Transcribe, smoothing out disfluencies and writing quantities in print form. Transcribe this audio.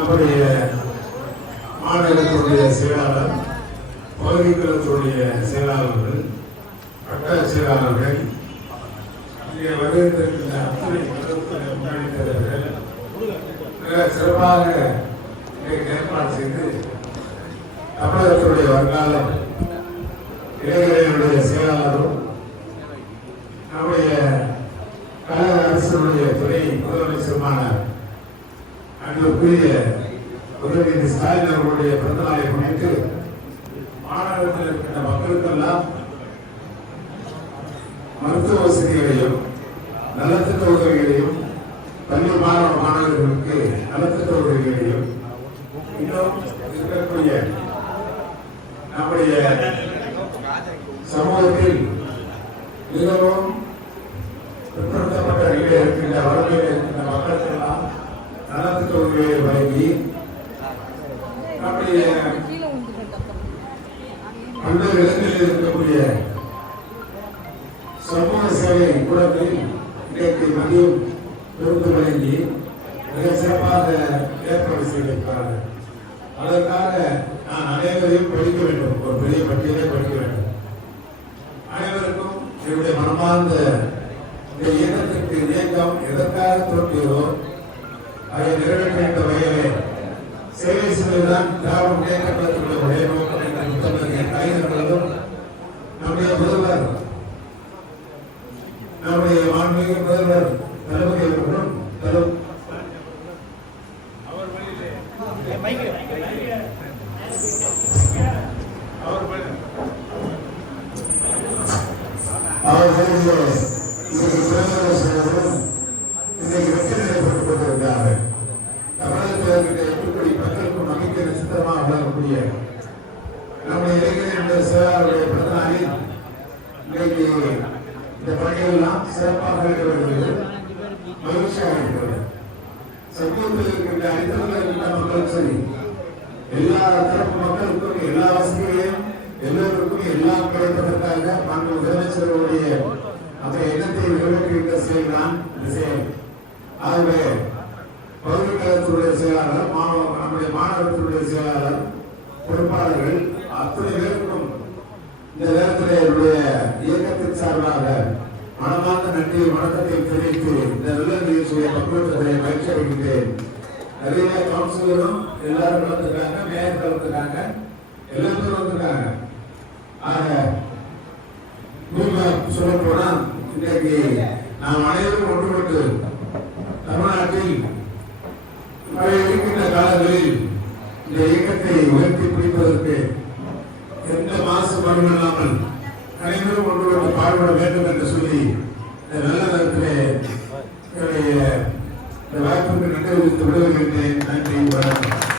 நம்முடைய மாநிலத்துடைய செயலாளர், பகுதிகளுடைய செயலாளர்கள், வட்ட செயலாளர்கள், இங்கே வருகின்ற அத்துறை முன்னணித்தவர்கள் மிக சிறப்பாக ஏற்பாடு செய்து தமிழகத்துடைய வருங்கால இளைஞர்களுடைய செயலாளரும் நம்முடைய கழக அரசுடைய துணை முதலமைச்சருமான அன்புக்குரிய உதயநிதி ஸ்டாலின் அவர்களுடைய பிறந்த நாளை முன்னிட்டு மாநகரத்தில் இருக்கின்ற மக்களுக்கெல்லாம் மருத்துவ வசதிகளையும் நலத்திட்ட உதவிகளையும், பள்ளி மாணவ மாணவர்களுக்கு நலத்திட்ட உதவிகளையும், இன்னும் இருக்கக்கூடிய நம்முடைய சமூகத்தில் மிகவும் பிற்படுத்தப்பட்ட நிலையில் இருக்கின்ற வறுமையில் இருக்கின்ற மக்களுக்கெல்லாம் நலத்திட்ட உதவிகளை வழங்கி நம்முடைய பல்வேறு இடங்களில் இருக்கக்கூடிய சமூக சேவை கூடத்தில் இன்றைக்கு மதியம் விருது வழங்கி மிக சிறப்பாக ஏற்பாடு செய்திருக்கிறார்கள். அதற்காக நான் அனைவரையும் படிக்க வேண்டும், ஒரு பெரிய பட்டியலை படிக்க வேண்டும். அனைவருக்கும் என்னுடைய மனமார்ந்த இந்த இயக்கத்திற்கு இயக்கம் எதற்காக தோன்றியதோ அதை நிறைவேற்ற வகையிலே சேவை செய்வதுதான் திராவிட முன்னேற்ற கழகத்தினுடைய ஒரே நோக்கம் என்ற புத்தகத்தை கைதர்களும் நம்முடைய முதல்வர், நம்முடைய மாண்புமிகு முதல்வர் தளபதி அவர்களும் இன்றைக்கு வெற்றி நடைபெற்றுக் கொண்டிருக்கிறார்கள். தமிழகத்தில் எப்படி மக்களுக்கும் நம்பிக்கை நட்சத்திரமாக வளரக்கூடிய நம்முடைய இளைஞர்களுடைய செயலாளருடைய பிறந்த நாளில் இன்றைக்கு இந்த பணிகள்லாம் சிறப்பாக இருக்கிறது, மகிழ்ச்சியாக இருக்கிறது. சமூகத்தில் இருக்கின்ற அடித்தளத்தில் இருக்கின்ற மக்களும் சரி, எல்லா தரப்பு மக்களுக்கும் எல்லா வசதிகளையும் எல்லோருக்கும் எல்லாம் கிடைப்பதற்காக மாண்பு முதலமைச்சருடைய அந்த எண்ணத்தை நிறைவேற்றுகின்ற செயல்தான் இந்த செயல். ஆகவே பகுதி கழகத்துடைய செயலாளர், நம்முடைய மாநகரத்துடைய செயலாளர், பொறுப்பாளர்கள் அத்தனை பேருக்கும் இந்த நேரத்தில் என்னுடைய இயக்கத்தின் சார்பாக மனமார்ந்த நன்றி வணக்கத்தை தெரிவித்து இந்த நல்ல நிகழ்ச்சியை பங்குபெற்றதை மகிழ்ச்சி அளிக்கின்றேன். நிறைய கவுன்சிலரும் எல்லாரும் கலந்துருக்காங்க, மேயர் கலந்துருக்காங்க, எல்லாரும் வந்துருக்காங்க. ஆக சொல்ல போனால் இன்றைக்கு நாம் அனைவரும் ஒன்றுபட்டு தமிழ்நாட்டில் இருக்கின்ற காலங்களில் இந்த இயக்கத்தை உயர்த்தி பிடிப்பதற்கு எந்த மாசுபாடும் இல்லாமல் அனைவரும் ஒன்றுபட்டு பாடுபட வேண்டும் என்று சொல்லி இந்த நல்ல நேரத்திலே வாய்ப்புக்கு நன்றி தெரிவித்து விடுகின்றேன். நன்றி, வணக்கம்.